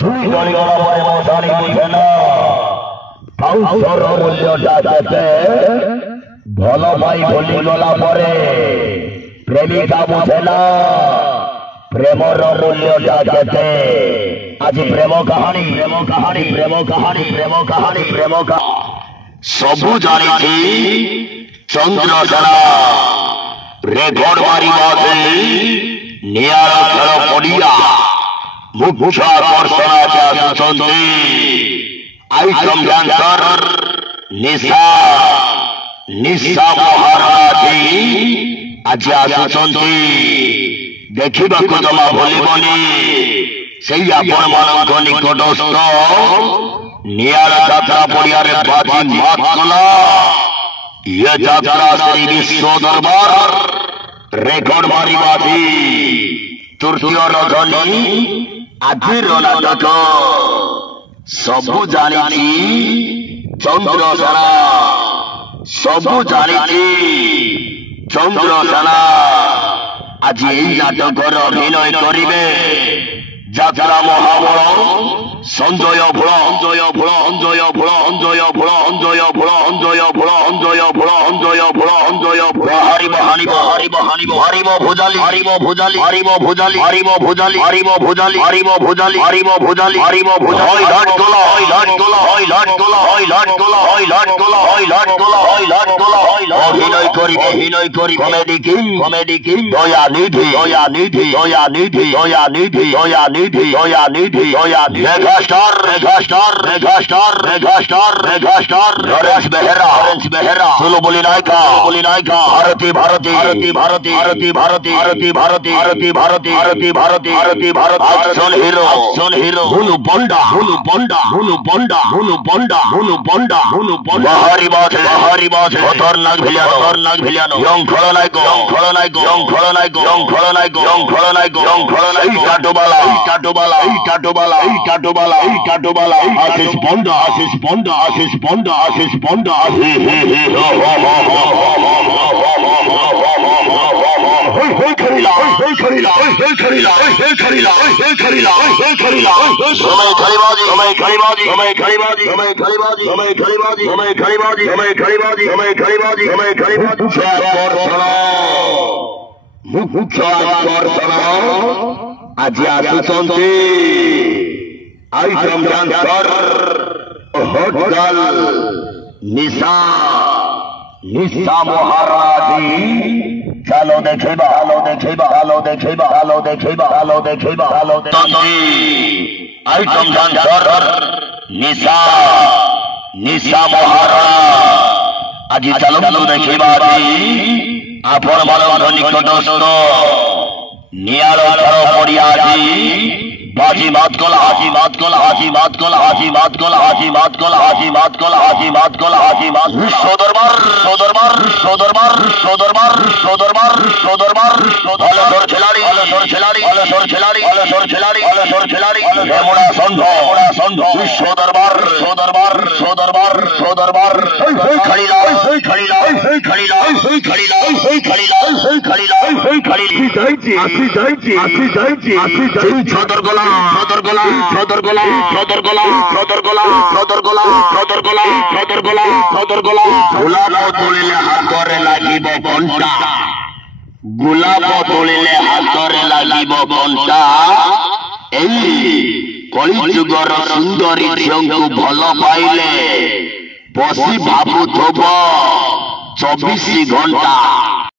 দুই গলিগলা পরে মশারি বুঝে না পাউসর মূল্যটা কেতে ভাল ভাই গলিগলা পরে প্রেমিকা বুঝে না প্রেমর মূল্যটা কেতে আজি প্রেম কাহানি প্রেম কাহানি প্রেম কাহানি প্রেম কাহানি প্রেম সবু জানিছি চন্দ্রসেনা রেকর্ড মারিবাতে নিয়ার খেল পড়িয়া মুখ্য আকর্ষণ আছে আସୁଛନ୍ତି আইটম ডান্সর নিশা নিশা মহারাজি ଆଜି ଆସୁଛନ୍ତି ଦେଖିବାକୁ ଜମା ଭୁଲିବନି ସେଇ ଆପଣମାନଙ୍କ ନିକଟସ୍ଥ ନିଆରା ଯାତ୍ରା ପଡ଼ିଆରେ ବାଜି ମାତ କଲା ये ଯାତ୍ରା ଶ୍ରୀ ବିଶ୍ୱ ଦରବାର ରେକର୍ଡ ମାରିବାଜି ତୃତୀୟ ରଜନୀ ଆଜିର ନାଟକ ସବୁ ଜାଣିଛି ଚନ୍ଦ୍ରସେନା ସବୁ ଜାଣିଛି ଚନ୍ଦ୍ରସେନା ଆଜି ଏହି ନାଟକର ଅଭିନୟ କରିବେ ଯାତ୍ରା ମହାବଳ সঞ্জয় ভোল অঞ্জয় ভোল অঞ্জয় ভোল অঞ্জয় ভোল অঞ্জয় ভোল অঞ্জয় ভোল অঞ্জয় ভোল অঞ্জয় ভোল অঞ্জয় ভোল হারিব হানিব হারিব হানিব হারিব ভোজালি হারিব ভোজালি হারিব ভোজালি হারিব ভোজালি হারিব ভোজালি হারিব ভোজালি হারিব ভোজালি হারিব ভোজালি হয় লাট তোলা হয় লাট তোলা হয় লাট তোলা হয় লাট তোলা হয় লাট তোলা হয় লাট তোলা হয় লাট তোলা হয় অভিনয় করি কমেডি কিং দয়া নিধি দয়া নিধি দয়া নিধি দয়া নিধি দয়া নিধি দয়া নিধি দয়া নিধি मेगास्टार नरेश बेहरा सुलबुली नायका भारती भारती भारती भारती भारती भारती भारती भारती भारती भारती भारती भारती भारत एक्शन हीरो हुनु बंडा बाहरी बात खतरनाक भिलियानो यंग खलनायक टाटोबाला आशीष पंडा मुख्य आकर्षण आज आसुଛନ୍ତି आइटम डांसर हॉट गर्ल निशा महाराजी चलो देखेबा आइटम डांसर निशा महाराज आज चलो देखेबा आपण मान निकटस्थ नियार पड़िया बाजी मात कला हाजी मात कला हाजी मात कला हाजी मात कला हाजी मात कला हाजी मात कला हाजी मात कला हाजी मात सोदरबार खिलाड़ी रेमुड़ा संघ विश्व दरबार गुलाब तोलिले हाथरे लागिब घंटा एई कलिजुगर सुंदरी झियंकु भल पाइले बसी भाबुथब 24 घंटा।